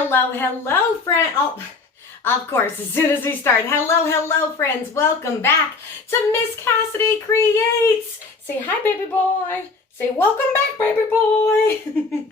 Hello, friend. Oh, of course, as soon as we start. Hello, friends. Welcome back to Miss Cassidy Creates. Say hi, baby boy. Say welcome back, baby boy.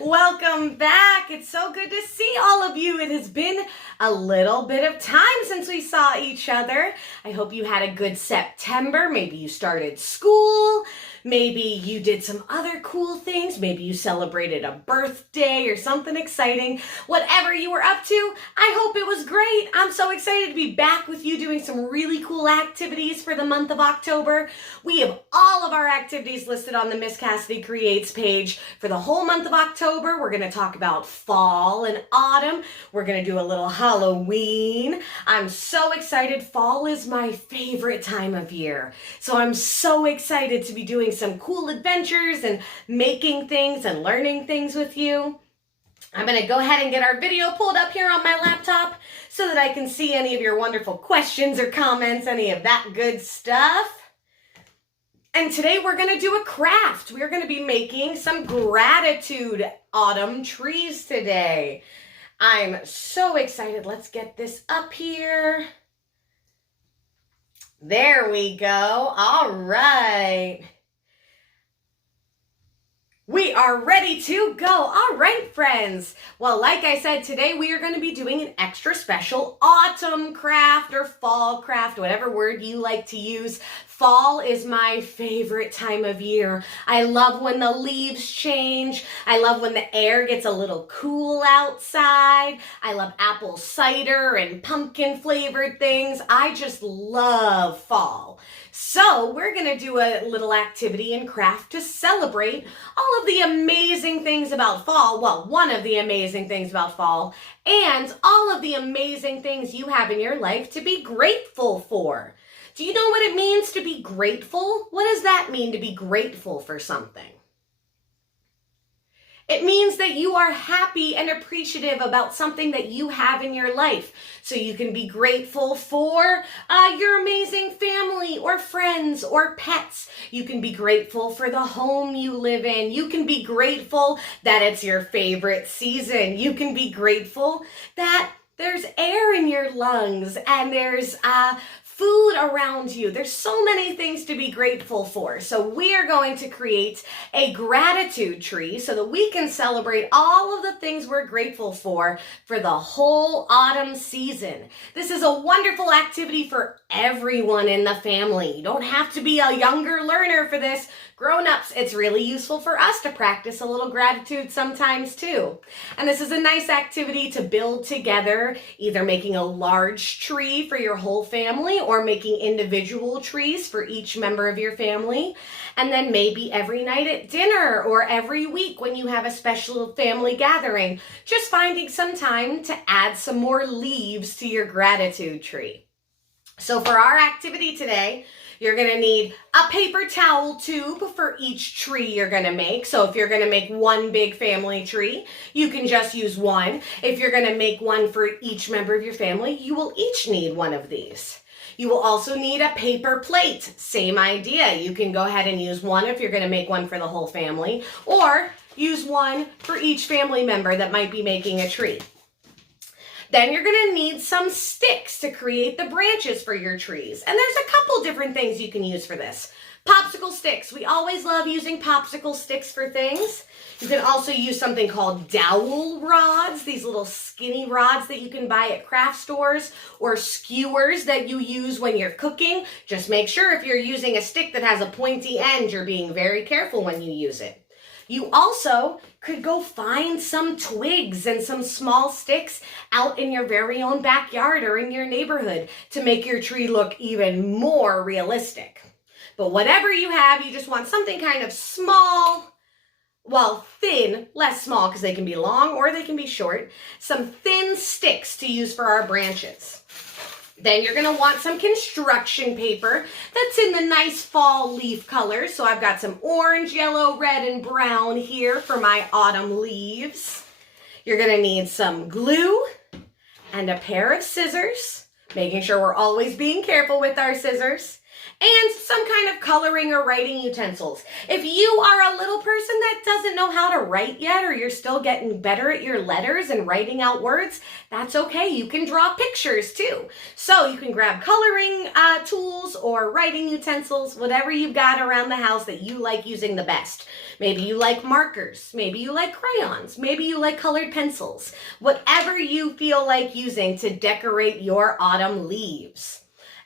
Welcome back. It's so good to see all of you. It has been a little bit of time since we saw each other. I hope you had a good September. Maybe you started school. Maybe you did some other cool things. Maybe you celebrated a birthday or something exciting. Whatever you were up to, I hope it was great. I'm so excited to be back with you doing some really cool activities for the month of October. We have all of our activities listed on the Miss Cassidy Creates page for the whole month of October. We're going to talk about fall and autumn. We're going to do a little Halloween. I'm so excited. Fall is my favorite time of year. So I'm so excited to be doing some cool adventures and making things and learning things with you. I'm going to go ahead and get our video pulled up here on my laptop so that I can see any of your wonderful questions or comments, any of that good stuff. And today we're going to do a craft. We're going to be making some gratitude autumn trees today. I'm so excited. Let's get this up here. There we go. All right. We are ready to go. All right, friends. Well, like I said, today we are going to be doing an extra special autumn craft or fall craft, whatever word you like to use. Fall is my favorite time of year. I love when the leaves change. I love when the air gets a little cool outside. I love apple cider and pumpkin flavored things. I just love fall. So we're going to do a little activity and craft to celebrate all of the amazing things about fall. Well, one of the amazing things about fall and all of the amazing things you have in your life to be grateful for. Do you know what it means to be grateful? What does that mean to be grateful for something? It means that you are happy and appreciative about something that you have in your life. So you can be grateful for your amazing family or friends or pets. You can be grateful for the home you live in. You can be grateful that it's your favorite season. You can be grateful that there's air in your lungs and there's food around you. There's so many things to be grateful for. So we are going to create a gratitude tree so that we can celebrate all of the things we're grateful for the whole autumn season. This is a wonderful activity for everyone in the family. You don't have to be a younger learner for this. Grown-ups, it's really useful for us to practice a little gratitude sometimes too. And this is a nice activity to build together, either making a large tree for your whole family or making individual trees for each member of your family. And then maybe every night at dinner or every week when you have a special family gathering, just finding some time to add some more leaves to your gratitude tree. So for our activity today, you're going to need a paper towel tube for each tree you're going to make. So if you're going to make one big family tree, you can just use one. If you're going to make one for each member of your family, you will each need one of these. You will also need a paper plate. Same idea. You can go ahead and use one if you're going to make one for the whole family, or use one for each family member that might be making a tree. Then you're going to need some sticks to create the branches for your trees. And there's a couple different things you can use for this. Popsicle sticks. We always love using popsicle sticks for things. You can also use something called dowel rods, these little skinny rods that you can buy at craft stores, or skewers that you use when you're cooking. Just make sure if you're using a stick that has a pointy end, you're being very careful when you use it. You also could go find some twigs and some small sticks out in your very own backyard or in your neighborhood to make your tree look even more realistic. But whatever you have, you just want something kind of small, well, thin, less small because they can be long or they can be short, some thin sticks to use for our branches. Then you're going to want some construction paper that's in the nice fall leaf colors. So I've got some orange, yellow, red, and brown here for my autumn leaves. You're going to need some glue and a pair of scissors. making sure we're always being careful with our scissors, and some kind of coloring or writing utensils. If you are a little person that doesn't know how to write yet, or you're still getting better at your letters and writing out words, that's okay. You can draw pictures too. So you can grab coloring tools or writing utensils, whatever you've got around the house that you like using the best. Maybe you like markers, maybe you like crayons, maybe you like colored pencils, whatever you feel like using to decorate your autumn leaves.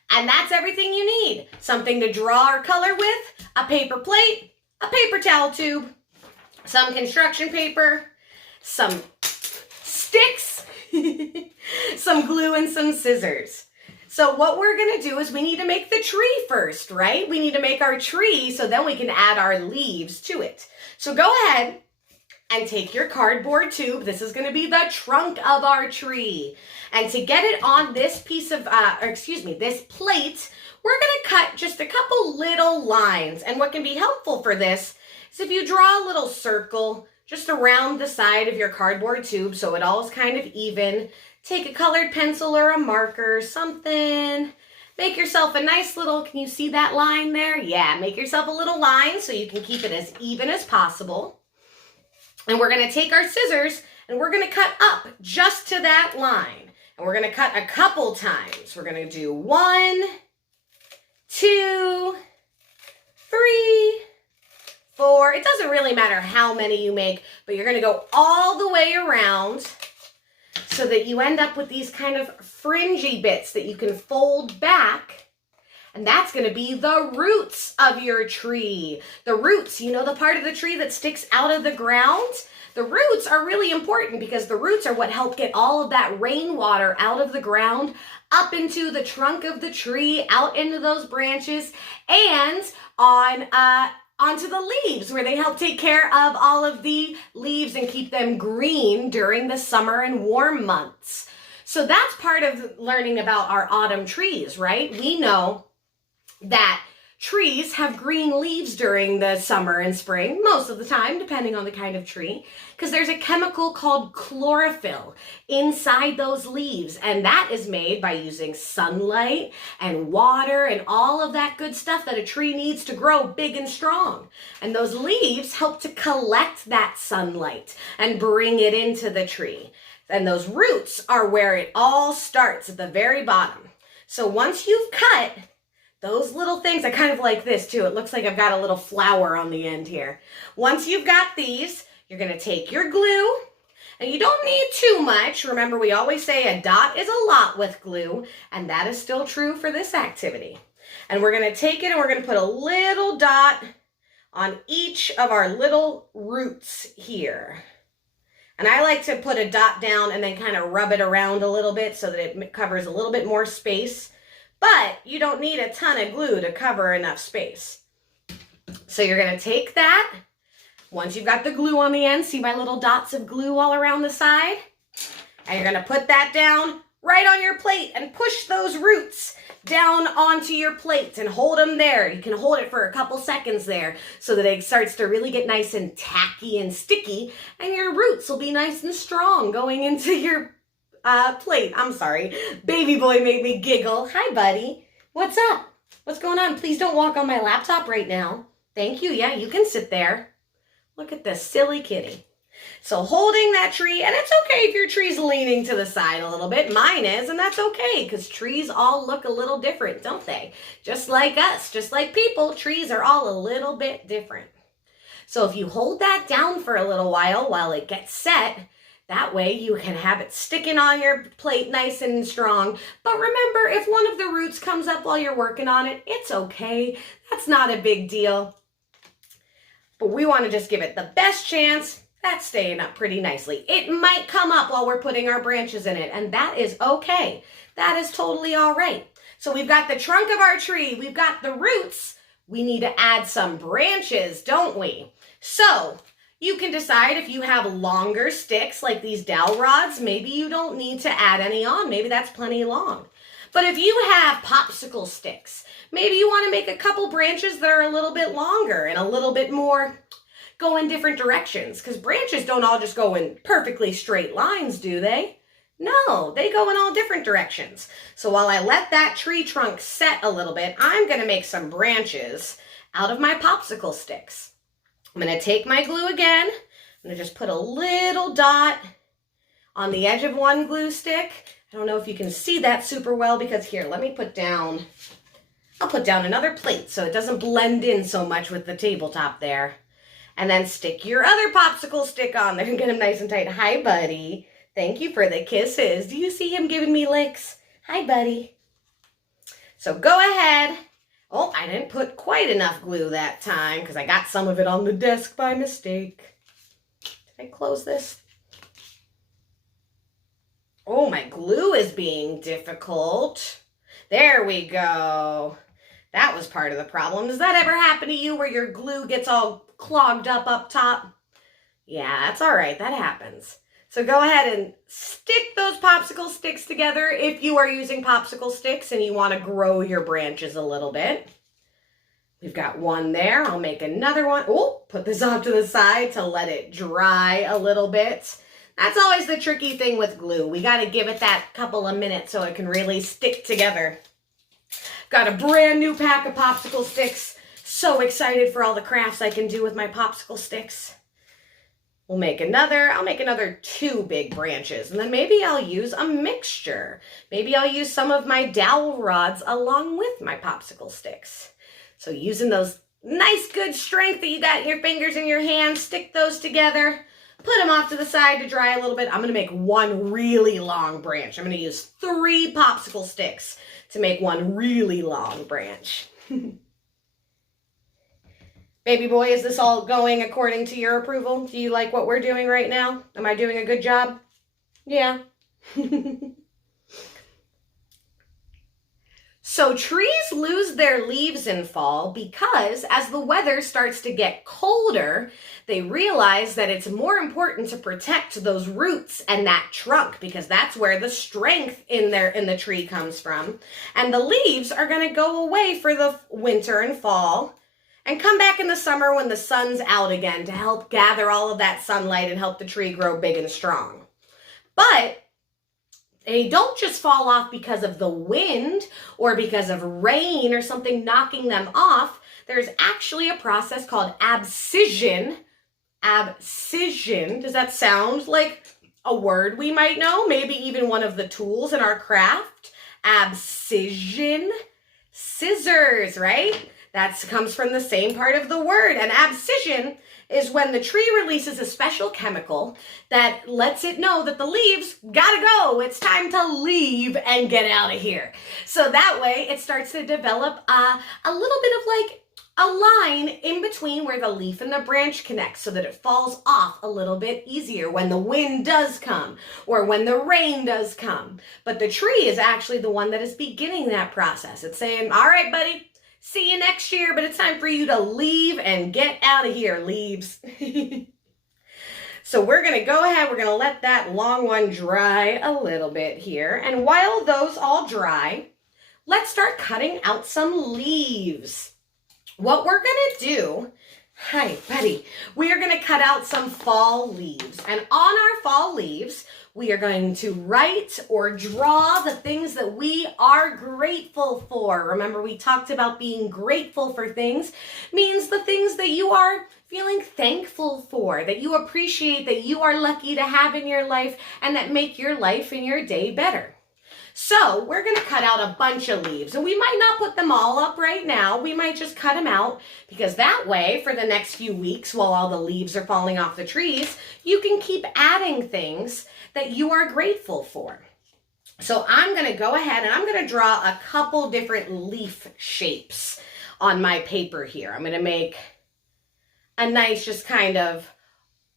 And that's everything you need. Something to draw or color with, a paper plate, a paper towel tube, some construction paper, some sticks, some glue, and some scissors. So what we're gonna do is we need to make the tree first, right? We need to make our tree so then we can add our leaves to it. So go ahead and take your cardboard tube. This is gonna be the trunk of our tree. And to get it on this piece of, this plate, we're gonna cut just a couple little lines. And what can be helpful for this is if you draw a little circle just around the side of your cardboard tube so it all is kind of even. Take a colored pencil or a marker, something. Make yourself a nice little, can you see that line there? Yeah, make yourself a little line so you can keep it as even as possible. And we're gonna take our scissors and we're gonna cut up just to that line. And we're gonna cut a couple times. We're gonna do 1, 2, 3, 4. It doesn't really matter how many you make, but you're gonna go all the way around so that you end up with these kind of fringy bits that you can fold back. And that's gonna be the roots of your tree. The roots, you know, the part of the tree that sticks out of the ground? The roots are really important because the roots are what help get all of that rainwater out of the ground, up into the trunk of the tree, out into those branches, and onto the leaves where they help take care of all of the leaves and keep them green during the summer and warm months. So that's part of learning about our autumn trees, right? We know that trees have green leaves during the summer and spring, most of the time, depending on the kind of tree, because there's a chemical called chlorophyll inside those leaves, and that is made by using sunlight and water and all of that good stuff that a tree needs to grow big and strong. And those leaves help to collect that sunlight and bring it into the tree. And those roots are where it all starts, at the very bottom. So once you've cut those little things, I kind of like this too. It looks like I've got a little flower on the end here. Once you've got these, you're gonna take your glue, and you don't need too much. Remember, we always say a dot is a lot with glue, and that is still true for this activity. And we're gonna take it and we're gonna put a little dot on each of our little roots here. And I like to put a dot down and then kind of rub it around a little bit so that it covers a little bit more space. But you don't need a ton of glue to cover enough space. So you're gonna take that. Once you've got the glue on the end, see my little dots of glue all around the side? And you're gonna put that down right on your plate and push those roots down onto your plate and hold them there. You can hold it for a couple seconds there so that it starts to really get nice and tacky and sticky, and your roots will be nice and strong going into your plate. I'm sorry. Baby boy made me giggle. Hi, buddy. What's up? What's going on? Please don't walk on my laptop right now. Thank you. Yeah, you can sit there. Look at this silly kitty. So holding that tree, and it's okay if your tree's leaning to the side a little bit. Mine is, and that's okay because trees all look a little different, don't they? Just like us, just like people, trees are all a little bit different. So if you hold that down for a little while it gets set, that way you can have it sticking on your plate nice and strong. But remember, if one of the roots comes up while you're working on it, it's okay. That's not a big deal. But we want to just give it the best chance. That's staying up pretty nicely. It might come up while we're putting our branches in it, and that is okay. That is totally all right. So we've got the trunk of our tree. We've got the roots. We need to add some branches, don't we? So you can decide if you have longer sticks like these dowel rods, maybe you don't need to add any on. Maybe that's plenty long. But if you have popsicle sticks, maybe you want to make a couple branches that are a little bit longer and a little bit more go in different directions, because branches don't all just go in perfectly straight lines, do they? No, they go in all different directions. So while I let that tree trunk set a little bit, I'm going to make some branches out of my popsicle sticks. I'm going to take my glue again. I'm going to just put a little dot on the edge of one glue stick. I don't know if you can see that super well because here, let me put down, I'll put down another plate so it doesn't blend in so much with the tabletop there. And then stick your other popsicle stick on there and get him nice and tight. Hi, buddy. Thank you for the kisses. Do you see him giving me licks? Hi, buddy. So go ahead. Oh, I didn't put quite enough glue that time because I got some of it on the desk by mistake. Did I close this? Oh, my glue is being difficult. There we go. That was part of the problem. Does that ever happen to you where your glue gets all clogged up top? Yeah, that's all right. That happens. So go ahead and stick those popsicle sticks together if you are using popsicle sticks and you want to grow your branches a little bit. We've got one there. I'll make another one. Oh, put this off to the side to let it dry a little bit. That's always the tricky thing with glue. We got to give it that couple of minutes so it can really stick together. Got a brand new pack of popsicle sticks. So excited for all the crafts I can do with my popsicle sticks. I'll make another 2 big branches, and then maybe I'll use a mixture. Maybe I'll use some of my dowel rods along with my popsicle sticks. So using those nice good strength that you got in your fingers and your hands, stick those together, put them off to the side to dry a little bit. I'm going to make one really long branch. I'm going to use 3 popsicle sticks to make one really long branch. Baby boy, is this all going according to your approval? Do you like what we're doing right now? Am I doing a good job? Yeah. So trees lose their leaves in fall because as the weather starts to get colder, they realize that it's more important to protect those roots and that trunk because that's where the strength in the tree comes from. And the leaves are going to go away for the winter and fall and come back in the summer when the sun's out again to help gather all of that sunlight and help the tree grow big and strong. But they don't just fall off because of the wind or because of rain or something knocking them off. There's actually a process called abscission. Abscission, does that sound like a word we might know? Maybe even one of the tools in our craft. Abscission, scissors, right? That comes from the same part of the word. And abscission is when the tree releases a special chemical that lets it know that the leaves gotta go. It's time to leave and get out of here. So that way it starts to develop a little bit of like a line in between where the leaf and the branch connect so that it falls off a little bit easier when the wind does come or when the rain does come. But the tree is actually the one that is beginning that process. It's saying, all right, buddy, see you next year, but it's time for you to leave and get out of here, leaves. So we're going to go ahead, we're going to let that long one dry a little bit here. And while those all dry, let's start cutting out some leaves. What we're going to do, hi, buddy, we are going to cut out some fall leaves. And on our fall leaves, we are going to write or draw the things that we are grateful for. Remember, we talked about being grateful for things means the things that you are feeling thankful for, that you appreciate, that you are lucky to have in your life, and that make your life and your day better. So we're going to cut out a bunch of leaves, and we might not put them all up right now. We might just cut them out because that way for the next few weeks while all the leaves are falling off the trees, you can keep adding things that you are grateful for. So I'm going to go ahead and I'm going to draw a couple different leaf shapes on my paper here. I'm going to make a nice just kind of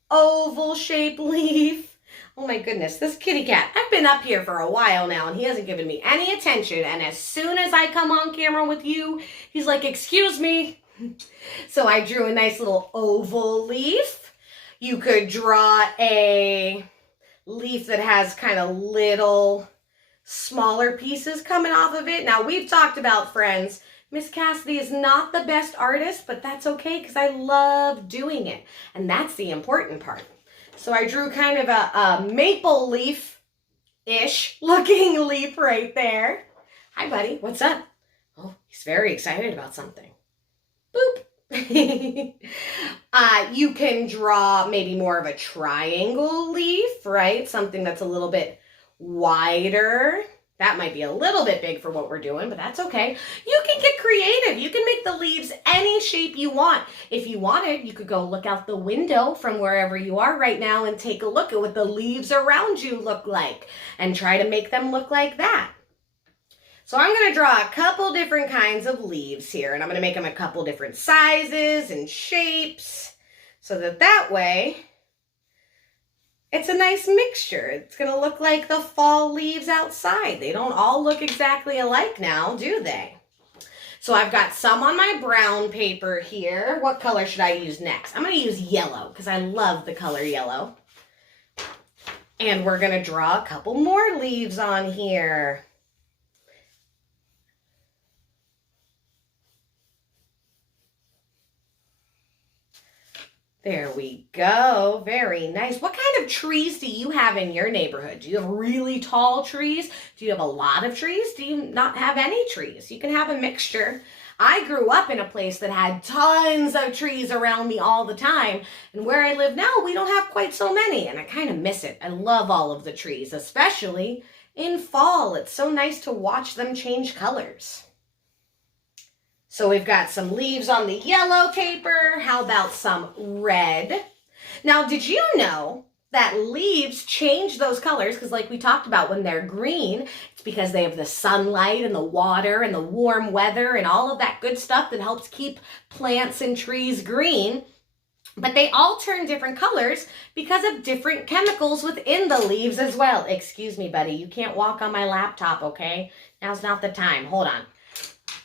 oval shaped leaf. Oh my goodness, this kitty cat. I've been up here for a while now and he hasn't given me any attention. And as soon as I come on camera with you, he's like, excuse me. So I drew a nice little oval leaf. You could draw a leaf that has kind of little smaller pieces coming off of it. Now we've talked about, friends, Miss Cassidy is not the best artist, but that's okay because I love doing it. And that's the important part. So I drew kind of a maple leaf ish looking leaf right there. Hi, buddy. What's up? Oh, he's very excited about something. Boop. You can draw maybe more of a triangle leaf, right? Something that's a little bit wider. That might be a little bit big for what we're doing, but that's okay. You can get creative. You can make the leaves any shape you want. If you wanted, you could go look out the window from wherever you are right now and take a look at what the leaves around you look like and try to make them look like that. So I'm going to draw a couple different kinds of leaves here, and I'm going to make them a couple different sizes and shapes so that way it's a nice mixture. It's going to look like the fall leaves outside. They don't all look exactly alike now, do they? So I've got some on my brown paper here. What color should I use next? I'm going to use yellow because I love the color yellow. And we're going to draw a couple more leaves on here. There we go. Very nice. What kind of trees do you have in your neighborhood? Do you have really tall trees? Do you have a lot of trees? Do you not have any trees? You can have a mixture. I grew up in a place that had tons of trees around me all the time. And where I live now, we don't have quite so many. And I kind of miss it. I love all of the trees, especially in fall. It's so nice to watch them change colors. So we've got some leaves on the yellow paper. How about some red? Now, did you know that leaves change those colors? Because like we talked about, when they're green, it's because they have the sunlight and the water and the warm weather and all of that good stuff that helps keep plants and trees green. But they all turn different colors because of different chemicals within the leaves as well. Excuse me, buddy. You can't walk on my laptop, okay? Now's not the time. Hold on.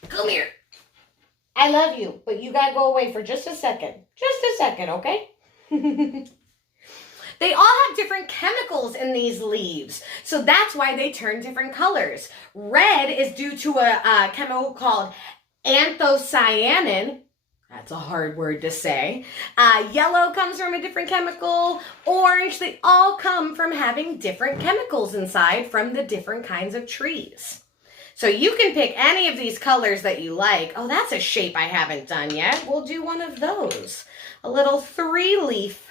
Come here. I love you, but you gotta go away for just a second. Just a second, okay? They all have different chemicals in these leaves, so that's why they turn different colors. Red is due to a chemical called anthocyanin. That's a hard word to say. Yellow comes from a different chemical. Orange, they all come from having different chemicals inside from the different kinds of trees. So you can pick any of these colors that you like. Oh, that's a shape I haven't done yet. We'll do one of those. A little 3-leaf.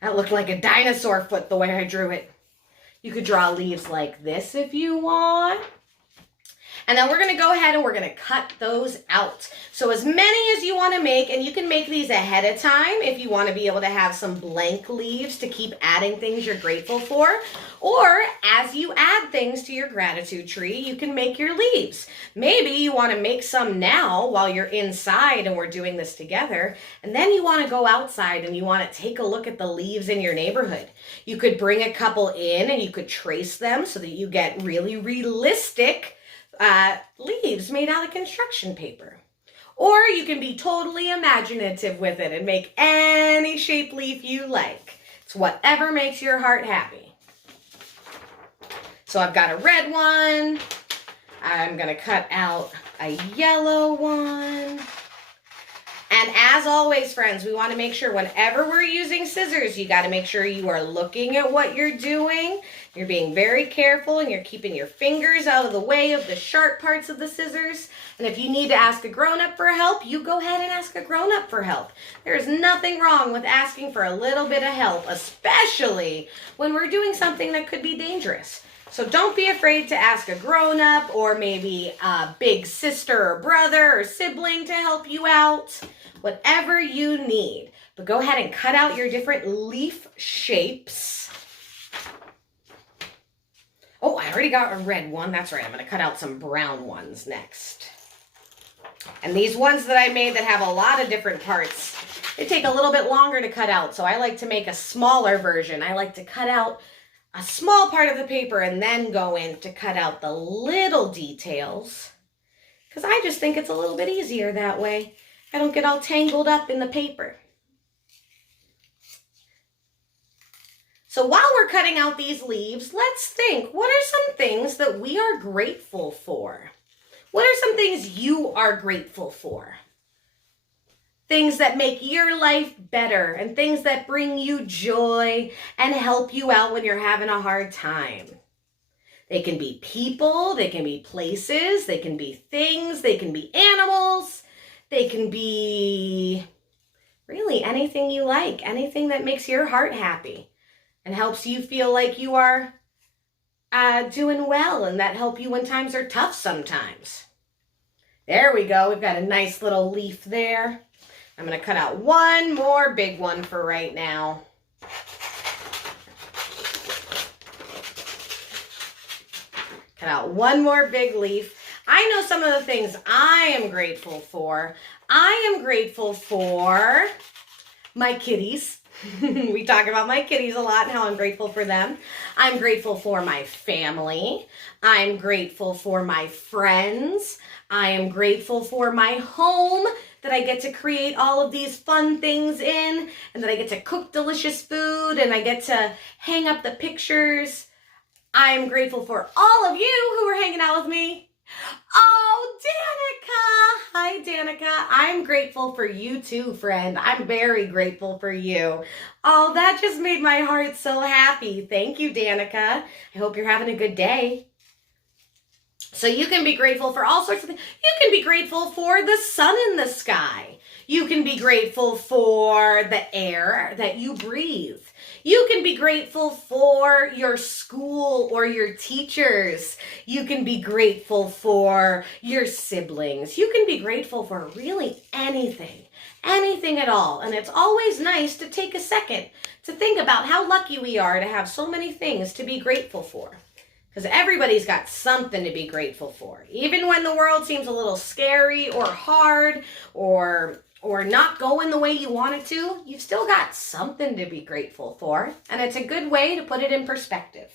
That looked like a dinosaur foot the way I drew it. You could draw leaves like this if you want. And then we're going to go ahead and we're going to cut those out. So as many as you want to make, and you can make these ahead of time if you want to be able to have some blank leaves to keep adding things you're grateful for. Or as you add things to your gratitude tree, you can make your leaves. Maybe you want to make some now while you're inside and we're doing this together. And then you want to go outside and you want to take a look at the leaves in your neighborhood. You could bring a couple in and you could trace them so that you get really realistic leaves made out of construction paper. Or you can be totally imaginative with it and make any shape leaf you like. It's whatever makes your heart happy. So I've got a red one. I'm going to cut out a yellow one. And as always, friends, we want to make sure whenever we're using scissors, you got to make sure you are looking at what you're doing. You're being very careful and you're keeping your fingers out of the way of the sharp parts of the scissors. And if you need to ask a grown-up for help, you go ahead and ask a grown-up for help. There's nothing wrong with asking for a little bit of help, especially when we're doing something that could be dangerous. So don't be afraid to ask a grown-up or maybe a big sister or brother or sibling to help you out. Whatever you need. But go ahead and cut out your different leaf shapes. Oh, I already got a red one. That's right. I'm going to cut out some brown ones next. And these ones that I made that have a lot of different parts, they take a little bit longer to cut out. So I like to make a smaller version. I like to cut out a small part of the paper and then go in to cut out the little details. Because I just think it's a little bit easier that way. I don't get all tangled up in the paper. So while we're cutting out these leaves, let's think, what are some things that we are grateful for? What are some things you are grateful for? things that make your life better and things that bring you joy and help you out when you're having a hard time. They can be people, they can be places, they can be things, they can be animals, they can be really anything you like, anything that makes your heart happy and helps you feel like you are doing well and that help you when times are tough sometimes. There we go. We've got a nice little leaf there. I'm going to cut out one more big one for right now. Cut out one more big leaf. I know some of the things I am grateful for. I am grateful for my kitties. We talk about my kitties a lot and how I'm grateful for them. I'm grateful for my family. I'm grateful for my friends. I am grateful for my home that I get to create all of these fun things in and that I get to cook delicious food and I get to hang up the pictures. I am grateful for all of you who are hanging out with me. Oh, Danica! Hi, Danica. I'm grateful for you too, friend. I'm very grateful for you. Oh, that just made my heart so happy. Thank you, Danica. I hope you're having a good day. So you can be grateful for all sorts of things. You can be grateful for the sun in the sky. You can be grateful for the air that you breathe. You can be grateful for your school or your teachers. You can be grateful for your siblings. You can be grateful for really anything at all. And it's always nice to take a second to think about how lucky we are to have so many things to be grateful for. Because everybody's got something to be grateful for. Even when the world seems a little scary or hard or not going the way you want it to, you've still got something to be grateful for. And it's a good way to put it in perspective.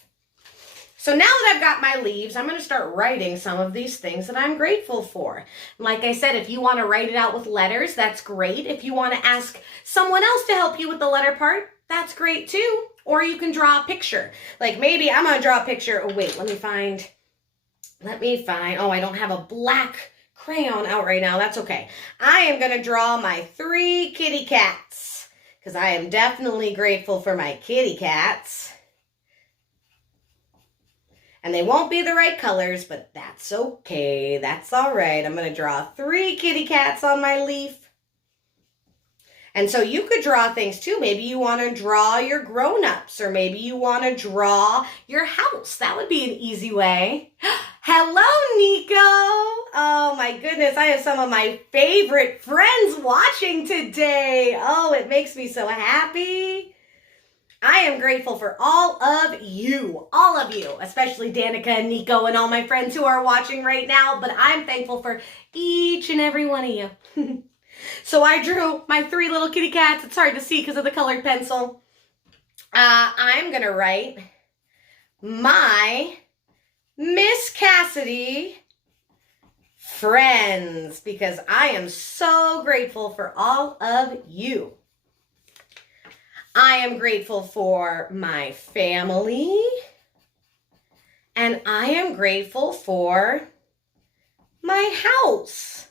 So now that I've got my leaves, I'm going to start writing some of these things that I'm grateful for. Like I said, if you want to write it out with letters, that's great. If you want to ask someone else to help you with the letter part, that's great too. Or you can draw a picture. Like maybe I'm going to draw a picture. Oh, wait, let me find. Oh, I don't have a black crayon out right now. That's okay. I am going to draw my 3 kitty cats because I am definitely grateful for my kitty cats. And they won't be the right colors, but that's okay. That's all right. I'm going to draw 3 kitty cats on my leaf. And so you could draw things too. Maybe you want to draw your grown-ups, or maybe you want to draw your house. That would be an easy way. Hello, Nico. Oh my goodness, I have some of my favorite friends watching today. Oh, it makes me so happy. I am grateful for all of you, especially Danica and Nico and all my friends who are watching right now, but I'm thankful for each and every one of you. So I drew my 3 little kitty cats. It's hard to see because of the colored pencil. I'm going to write my Miss Cassidy friends because I am so grateful for all of you. I am grateful for my family. And I am grateful for my house.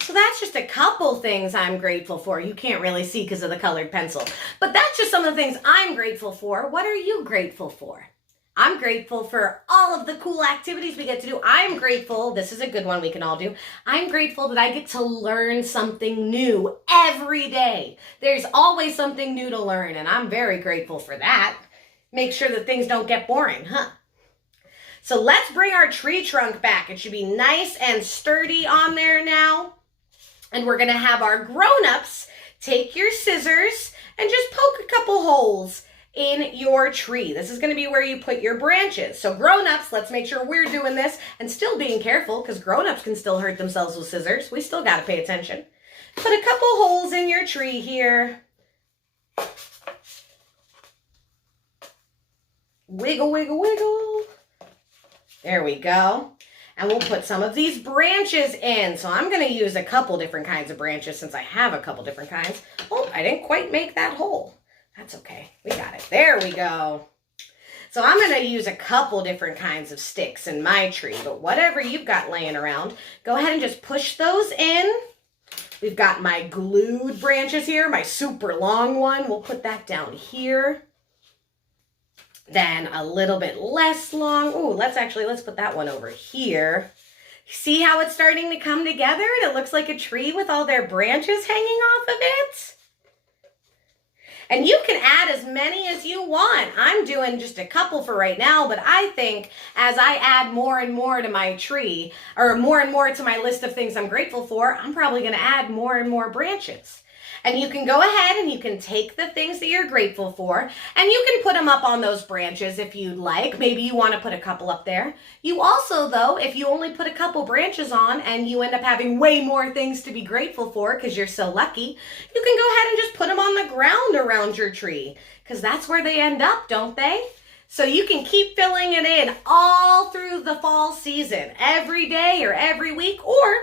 So that's just a couple things I'm grateful for. You can't really see because of the colored pencil. But that's just some of the things I'm grateful for. What are you grateful for? I'm grateful for all of the cool activities we get to do. I'm grateful, this is a good one we can all do. I'm grateful that I get to learn something new every day. There's always something new to learn, and I'm very grateful for that. Make sure that things don't get boring, huh? So let's bring our tree trunk back. It should be nice and sturdy on there now. And we're going to have our grown-ups take your scissors and just poke a couple holes in your tree. This is going to be where you put your branches. So grown-ups, let's make sure we're doing this and still being careful because grown-ups can still hurt themselves with scissors. We still got to pay attention. Put a couple holes in your tree here. Wiggle, wiggle, wiggle. There we go. And we'll put some of these branches in. So I'm going to use a couple different kinds of branches since I have a couple different kinds. Oh, I didn't quite make that hole. That's okay. We got it. There we go. So I'm going to use a couple different kinds of sticks in my tree. But whatever you've got laying around, go ahead and just push those in. We've got my glued branches here, my super long one. We'll put that down here. Then a little bit less long. Ooh, let's put that one over here. See how it's starting to come together and it looks like a tree with all their branches hanging off of it? And you can add as many as you want. I'm doing just a couple for right now, but I think as I add more and more to my tree, or more and more to my list of things I'm grateful for, I'm probably going to add more and more branches. And you can go ahead and you can take the things that you're grateful for and you can put them up on those branches if you'd like. Maybe you want to put a couple up there. You also, though, if you only put a couple branches on and you end up having way more things to be grateful for because you're so lucky, you can go ahead and just put them on the ground around your tree because that's where they end up, don't they? So you can keep filling it in all through the fall season, every day or every week, or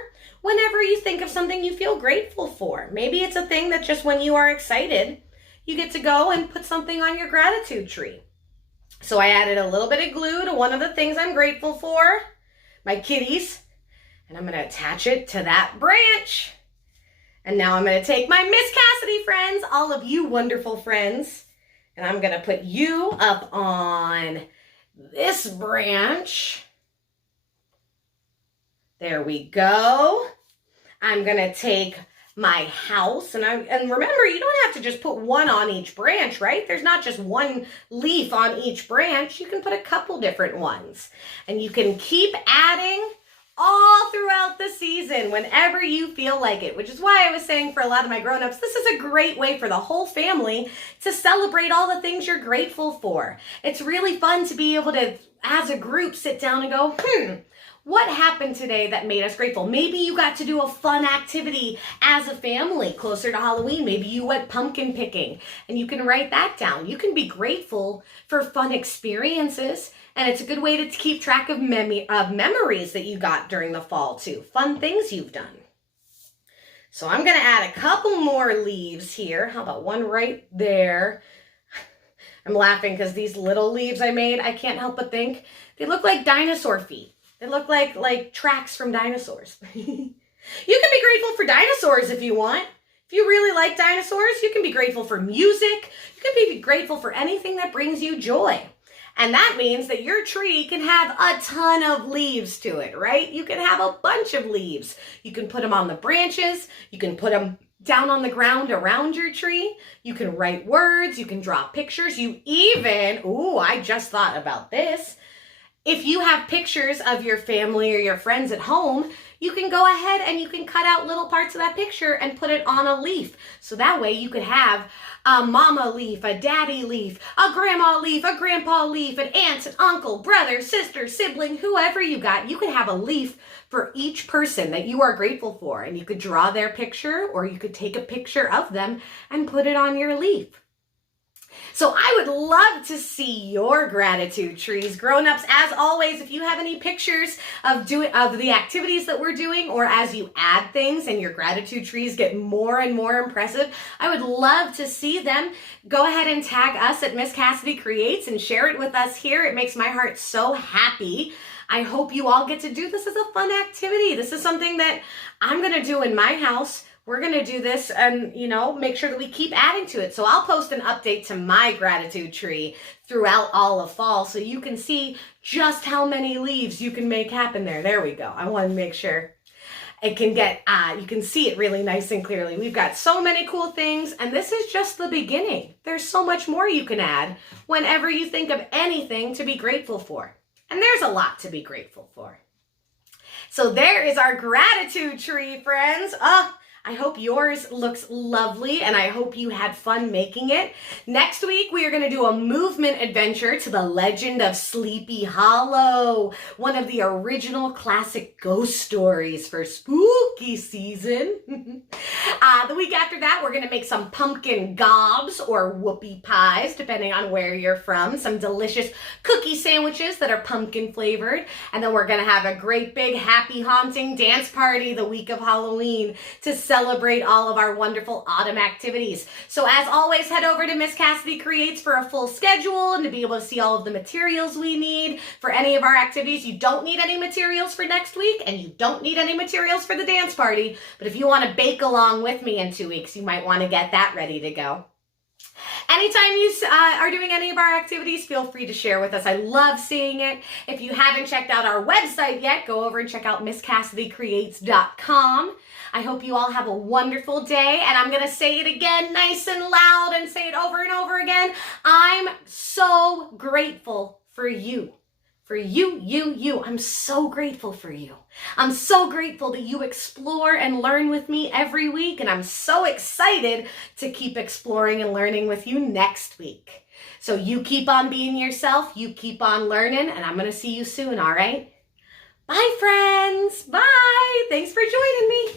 whenever you think of something you feel grateful for. Maybe it's a thing that just when you are excited, you get to go and put something on your gratitude tree. So I added a little bit of glue to one of the things I'm grateful for, my kitties, and I'm going to attach it to that branch. And now I'm going to take my Miss Cassidy friends, all of you wonderful friends, and I'm going to put you up on this branch. There we go. I'm gonna take my house and remember, you don't have to just put one on each branch, right? There's not just one leaf on each branch. You can put a couple different ones and you can keep adding all throughout the season whenever you feel like it, which is why I was saying for a lot of my grown-ups, this is a great way for the whole family to celebrate all the things you're grateful for. It's really fun to be able to, as a group, sit down and go, what happened today that made us grateful? Maybe you got to do a fun activity as a family closer to Halloween. Maybe you went pumpkin picking and you can write that down. You can be grateful for fun experiences, and it's a good way to keep track of memories that you got during the fall too. Fun things you've done. So I'm going to add a couple more leaves here. How about one right there? I'm laughing because these little leaves I made, I can't help but think they look like dinosaur feet. They look like tracks from dinosaurs. You can be grateful for dinosaurs if you want. If you really like dinosaurs, you can be grateful for music. You can be grateful for anything that brings you joy. And that means that your tree can have a ton of leaves to it, right? You can have a bunch of leaves. You can put them on the branches. You can put them down on the ground around your tree. You can write words. You can draw pictures. You even, I just thought about this. If you have pictures of your family or your friends at home, you can go ahead and you can cut out little parts of that picture and put it on a leaf. So that way you could have a mama leaf, a daddy leaf, a grandma leaf, a grandpa leaf, an aunt, an uncle, brother, sister, sibling, whoever you got. You could have a leaf for each person that you are grateful for. And you could draw their picture or you could take a picture of them and put it on your leaf. So I would love to see your gratitude trees. Grown-ups, as always, if you have any pictures of the activities that we're doing, or as you add things and your gratitude trees get more and more impressive, I would love to see them. Go ahead and tag us at Miss Cassidy Creates and share it with us here. It makes my heart so happy. I hope you all get to do this as a fun activity. This is something that I'm going to do in my house. We're going to do this and, make sure that we keep adding to it. So I'll post an update to my gratitude tree throughout all of fall so you can see just how many leaves you can make happen there. There we go. I want to make sure it can get, you can see it really nice and clearly. We've got so many cool things, and this is just the beginning. There's so much more you can add whenever you think of anything to be grateful for. And there's a lot to be grateful for. So there is our gratitude tree, friends. I hope yours looks lovely and I hope you had fun making it. Next week, we are going to do a movement adventure to the legend of Sleepy Hollow, one of the original classic ghost stories for spooky season. The week after that, we're going to make some pumpkin gobs or whoopie pies, depending on where you're from. Some delicious cookie sandwiches that are pumpkin flavored. And then we're going to have a great big happy haunting dance party the week of Halloween to celebrate all of our wonderful autumn activities. So as always, head over to Miss Cassidy Creates for a full schedule and to be able to see all of the materials we need for any of our activities. You don't need any materials for next week, and you don't need any materials for the dance party, but if you want to bake along with me in 2 weeks, you might want to get that ready to go. Anytime you are doing any of our activities, feel free to share with us. I love seeing it. If you haven't checked out our website yet, go over and check out MissCassidyCreates.com. I hope you all have a wonderful day, and I'm going to say it again nice and loud and say it over and over again. I'm so grateful for you. For you. I'm so grateful for you. I'm so grateful that you explore and learn with me every week, and I'm so excited to keep exploring and learning with you next week. So you keep on being yourself, you keep on learning, and I'm going to see you soon, all right? Bye, friends. Bye. Thanks for joining me.